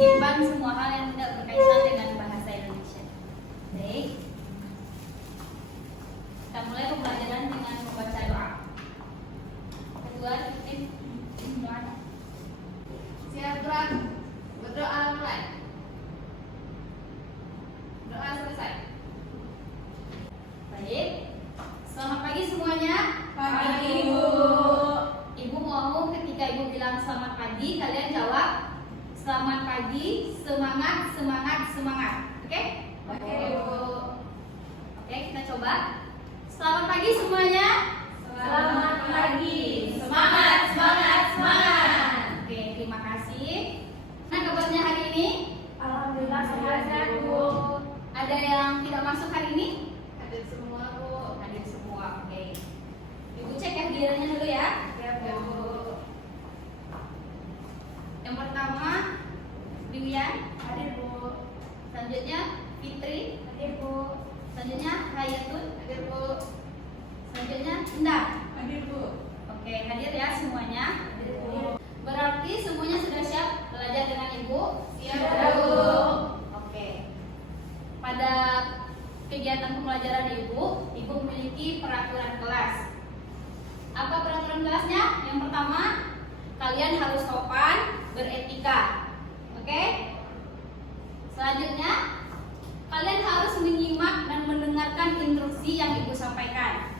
simpan semua hal yang tidak berkaitan dengan bahasa Indonesia. Baik. Kita mulai pembelajaran dengan membaca doa. Kedua, titik doa. Siap gerak, berdoa mulai. Doa selesai. Baik. Selamat pagi semuanya. Pagi, Bu. Ibu mau ketika Ibu bilang selamat pagi, kalian jawab selamat pagi, semangat, semangat, semangat. Oke? Oke, Bu. Oke, kita coba. Selamat pagi semuanya. Selamat pagi. Semangat, semangat, semangat. Oke, terima kasih. Nah, kabarnya hari ini? Alhamdulillah sehat, Bu. Ada yang tidak masuk hari ini? Hadir semua, Bu. Hadir semua. Oke. Ibu cek ya gilirannya dulu ya. Siap, Bu. Yang pertama, Diwian. Hadir, Bu. Selanjutnya, Fitri. Hadir, Bu. Selanjutnya, Hayatun. Hadir, Bu. Selanjutnya, Indah. Hadir, Bu. Oke, hadir ya semuanya. Hadir, Bu. Berarti semuanya sudah siap belajar dengan Ibu? Siap, Bu. Oke. Pada kegiatan pembelajaran Ibu memiliki peraturan kelas. Apa peraturan kelasnya? Yang pertama, kalian harus sopan, beretika. Oke? Selanjutnya, kalian harus menyimak dan mendengarkan instruksi yang Ibu sampaikan.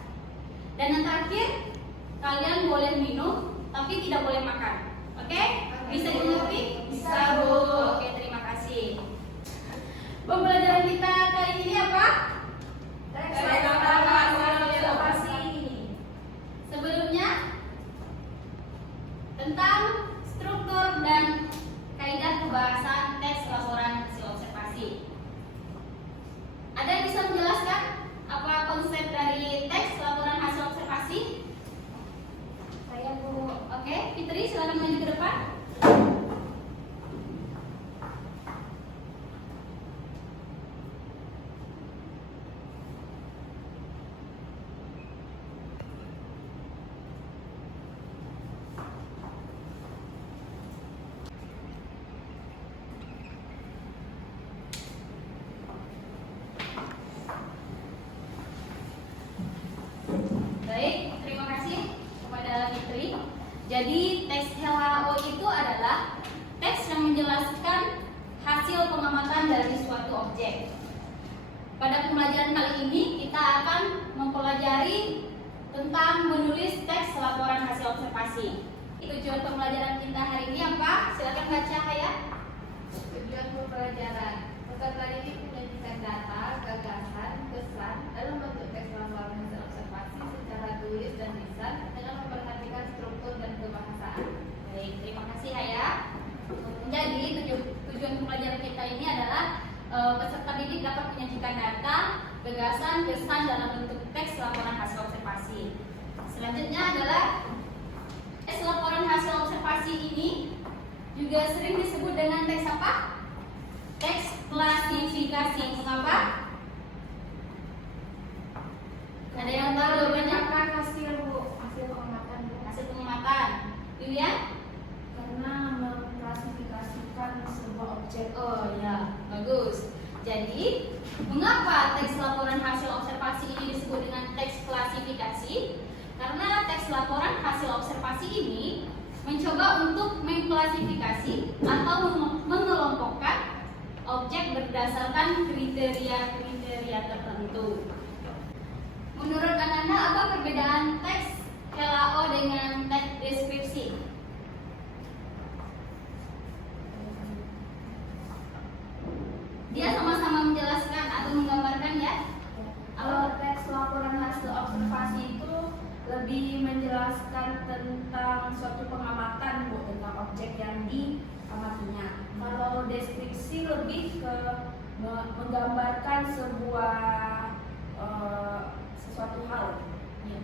Dan yang terakhir, kalian boleh minum tapi tidak boleh makan. Oke? Bisa dimengerti? Bisa, Bu. Oke, terima kasih. Pembelajaran kita kali ini apa? Teks laporan hasil observasi. Sebelumnya tentang struktur dan kaidah pembahasan teks laporan hasil observasi. Ada yang bisa menjelaskan apa konsep dari teks laporan hasil observasi? Saya, Bu. Oke, Fitri silakan maju ke depan. Baik, terima kasih kepada Fitri. Jadi teks HLO itu adalah teks yang menjelaskan hasil pengamatan dari suatu objek. Pada pembelajaran kali ini kita akan mempelajari tentang menulis teks laporan hasil observasi. Tujuan pembelajaran kita hari ini apa? Silakan baca ya. Tujuan pembelajaran. Peserta didik menyajikan data, gagasan, pesan dalam bentuk teks laporan hasil observasi secara tulis dan lisan dengan memperhatikan struktur dan kebahasaan. Baik, terima kasih ya. Jadi tujuan pembelajaran kita ini adalah peserta didik dapat menyajikan data, gagasan, pesan dalam bentuk teks laporan hasil observasi. Selanjutnya adalah teks laporan hasil observasi ini juga sering disebut dengan teks apa? Teks klasifikasi. Mengapa? Ada yang tahu jawabannya? Hasil, Bu. Hasil pengamatan, Bu. Hasil pengamatan. Julian? Karena mengklasifikasikan sebuah objek. Oh ya, bagus. Jadi, mengapa teks laporan hasil observasi ini disebut dengan teks klasifikasi? Karena teks laporan hasil observasi ini mencoba untuk mengklasifikasi atau mengelompokkan objek berdasarkan kriteria-kriteria tertentu. Menurut Anda apa perbedaan teks HLO dengan teks deskripsi? Dia sama-sama menjelaskan atau menggambarkan ya? Kalau teks laporan hasil observasi itu lebih menjelaskan tentang suatu pengamatan, Bu, tentang objek yang diamatinya. Kalau deskripsi lebih ke menggambarkan sebuah sesuatu hal. Ya.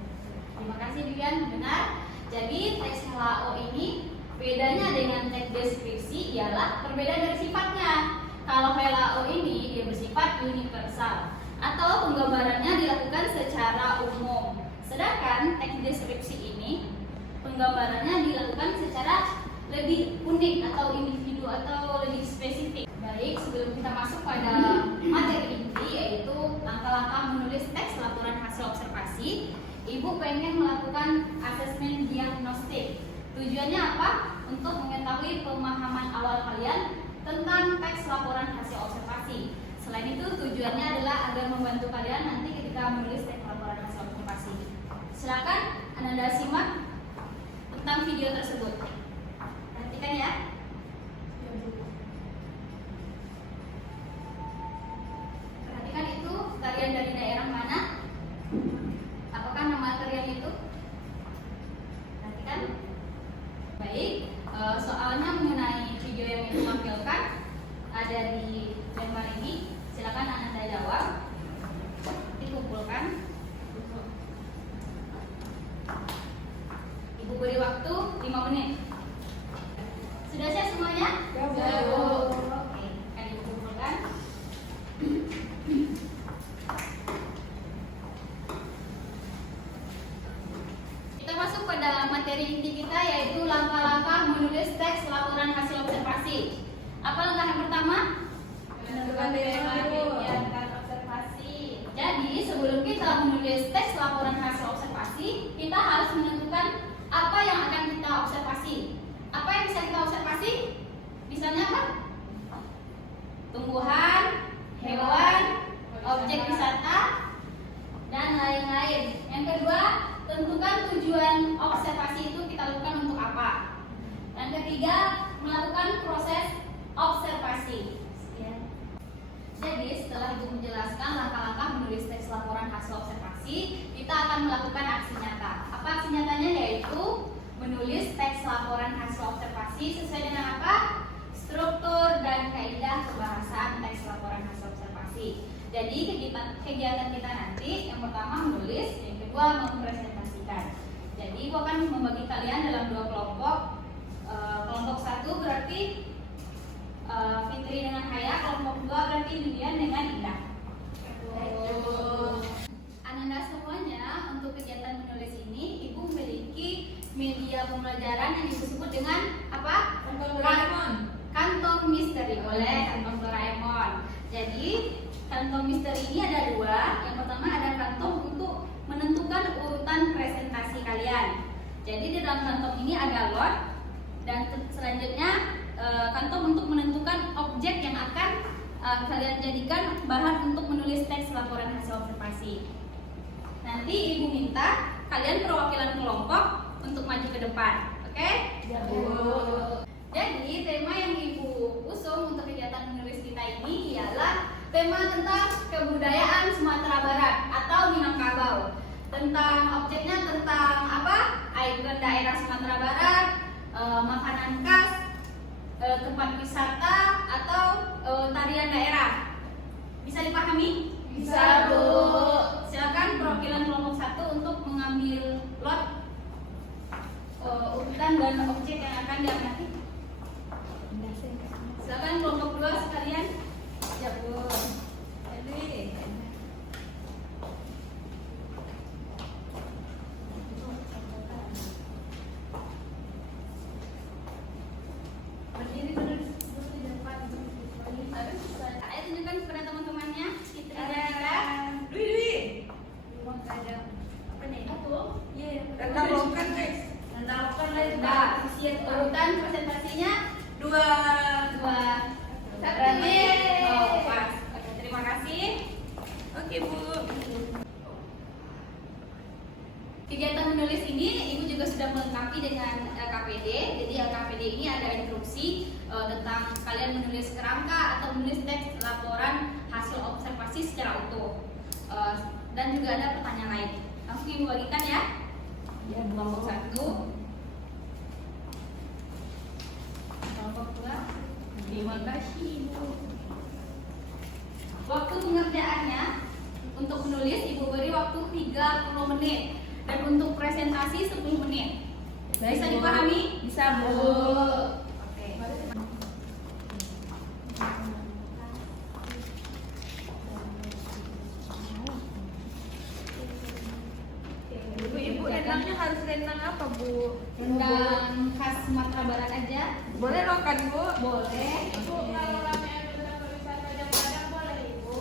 Terima kasih Dian, benar. Jadi teks HLO ini bedanya dengan teks deskripsi ialah perbedaan dari sifatnya. Kalau HLO ini dia bersifat universal atau penggambarannya dilakukan secara umum. Sedangkan teks deskripsi ini penggambarannya dilakukan secara lebih unik atau individu atau lebih spesifik. pengen melakukan asesmen diagnostik. Tujuannya apa? Untuk mengetahui pemahaman awal kalian tentang teks laporan hasil observasi. Selain itu, tujuannya adalah agar membantu kalian nanti ketika menulis teks laporan hasil observasi. Silakan Anda simak tentang video tersebut. Perhatikan ya. Perhatikan itu kalian dari daerah mana? Apakah nama kalian itu? Perhatikan. Baik, soalnya mengenai video yang itu tampilkan ada di lembar ini. Silakan Anda jawab. Dikumpulkan. Ibu beri waktu 5 menit. Sudah siap semuanya? Ya, Bu. Oke, akan dikumpulkan. Kita masuk pada materi inti kita, yaitu langkah-langkah menulis teks laporan hasil observasi. Apa langkah yang pertama? Menentukan tema kegiatan observasi. Jadi sebelum kita menulis teks laporan hasil observasi, kita harus menentukan apa yang akan kita observasi. Apa yang bisa kita observasi? Misalnya apa? Tumbuhan, hewan, objek wisata, dan lain-lain. Yang kedua, tentukan tujuan observasi itu kita lakukan untuk apa. Dan ketiga, melakukan proses observasi. Sekian. Jadi setelah Ibu menjelaskan langkah-langkah menulis teks laporan hasil observasi, kita akan melakukan aksi nyata. Apa aksi nyatanya? Yaitu menulis teks laporan hasil observasi sesuai dengan apa? Struktur dan kaidah pembahasan teks laporan hasil observasi. Jadi kegiatan kita nanti yang pertama menulis, yang kedua mempresentasikan. Jadi Ibu akan membagi kalian dalam 2 kelompok. Kelompok 1 berarti Fitri dengan Haya, kelompok 2 berarti Julian dengan Indah. Ananda semuanya, untuk kegiatan menulis ini Ibu memiliki media pembelajaran yang disebut dengan apa? Kantong misteri oleh kantong Doraemon. Jadi kantong misteri ini ada 2. Yang pertama ada kantong untuk menentukan urutan presentasi kalian. Jadi di dalam kantong ini ada lot, dan selanjutnya kantong untuk menentukan objek yang akan kalian jadikan bahan untuk menulis teks laporan hasil observasi. Nanti Ibu minta kalian perwakilan kelompok untuk maju ke depan, oke? Ya, Bu. Jadi tema yang Ibu usung untuk kegiatan menulis kita ini ialah tema tentang kebudayaan Sumatera Barat atau Minangkabau. Tentang objeknya tentang apa? Ikon daerah Sumatera Barat, makanan khas, tempat wisata atau tarian daerah. Bisa dipahami? Bisa, Bu. Silakan perwakilan kelompok 1 untuk mengambil lot urutan dan objek yang akan diamati. Silakan kelompok 2 sekalian. Ya, Bu. Ini. Berdiri dulu di depan. Ayo tunjukkan kepada teman-temannya. Fitri dan Ada. Ika. Dwi. Ada. Apa nih? Satu. Iya. Tentang lokan, guys. Tentang lokan lain. Nah, urutan presentasinya 2. 2. Berarti pas. Oke, terima kasih. Oke, Bu. Kegiatan menulis ini Ibu juga sudah melengkapi dengan LKPD. Jadi LKPD ini ada instruksi tentang kalian menulis kerangka atau menulis teks laporan hasil observasi secara utuh. Dan juga ada pertanyaan lain. Langsung Ibu bagikan ya. Ya, Kelompok 1, kelompok 2. Terima kasih, Bu. Waktu pengerjaannya untuk menulis Ibu beri waktu 30 menit dan untuk presentasi 10 menit. Bisa dipahami? Bisa, Bu. Oke. Ibu, rendangnya harus rendang apa, Bu? Rendang khas Sumatera Barat aja. Boleh lokan, Bu? Boleh. Ibu, kalau ramai ada wisata yang Padang boleh, Ibu.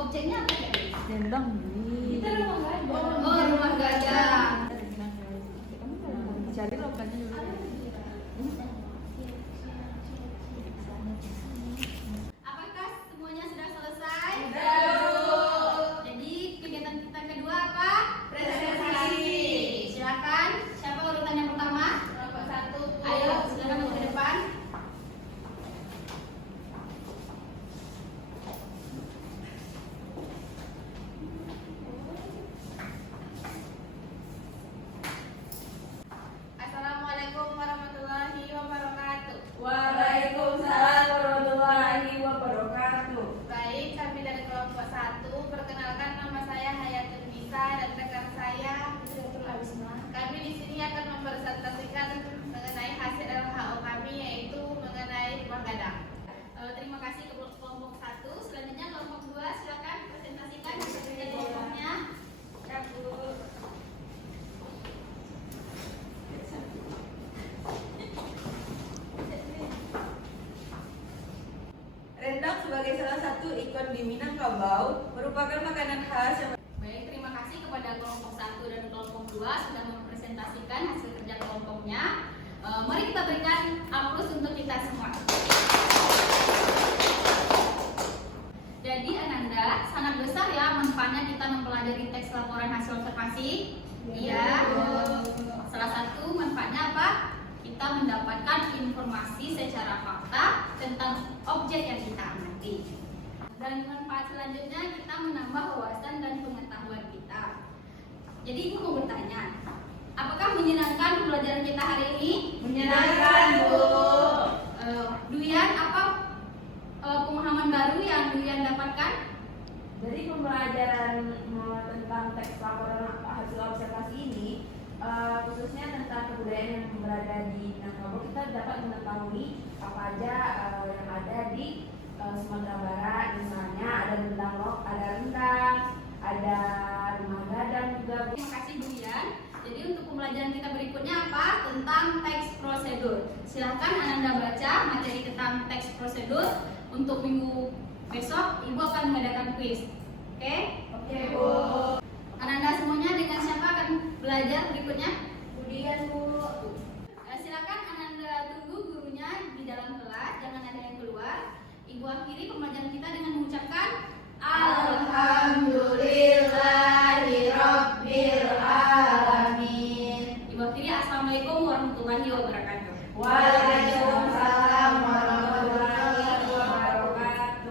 Objeknya apa tadi? Rendang, Bu. Kita rumah nggak ada. Oh, rumah gajah. Cari loganya dulu. Apakah semuanya sudah selesai? Sudah. Jadi kegiatan kita kedua apa? Presentasi. Silakan. Siapa urutan yang pertama? Kelompok 1. Ayo, silakan maju ke depan. Assalamualaikum warahmatullahi wabarakatuh. Waalaikumsalam warahmatullahi wabarakatuh. Baik, kami dari kelompok 1. Perkenalkan, nama saya Hayatul Bisa dan rekan saya Fitriatul Alisma. Kami di sini akan mempresentasikan mengenai hasil LHO kami, yaitu mengenai rumah gadang. Terima kasih ke kelompok 1. Selanjutnya kelompok 2, silakan presentasikan kerja kelompoknya. Ya, Bu. Rendang sebagai salah satu ikon di Minangkabau merupakan makanan khas yang Baik, terima kasih kepada kelompok 1 dan kelompok 2 sudah mempresentasikan hasil kerja kelompoknya. Mari kita berikan aplaus untuk kita semua. Jadi Ananda, sangat besar ya manfaatnya kita mempelajari teks laporan hasil observasi. Iya. Salah satu manfaatnya apa? Kita mendapatkan informasi secara fakta tentang objek yang kita amati. Dan manfaat selanjutnya kita menambah wawasan dan pengetahuan kita. Jadi Ibu mau bertanya, apakah menyenangkan pembelajaran kita hari ini? menyenangkan, Bu. Duyan, apa pemahaman baru yang Duyan dapatkan? Dari pembelajaran tentang teks laporan hasil observasi ini, khususnya tentang kebudayaan yang berada di Minangkabau, kita dapat mengetahui apa aja yang ada di Sumatera Barat. Misalnya ada rendang, ada rumah gadang juga. Terima kasih Duyan. Jadi untuk pembelajaran kita berikutnya apa? Tentang teks prosedur. Silahkan Ananda baca materi tentang teks prosedur. Untuk minggu besok Ibu akan mengadakan kuis. Oke? Oke, Bu. Ananda semuanya dengan siapa akan belajar berikutnya? Kemudian, Bu. Silakan Ananda tunggu gurunya di dalam kelas, jangan ada yang keluar. Ibu akhiri pembelajaran kita dengan mengucapkan Alhamdulillahirabbil alamin. Ibu akhiri assalamualaikum warahmatullahi wabarakatuh. Waalaikumsalam.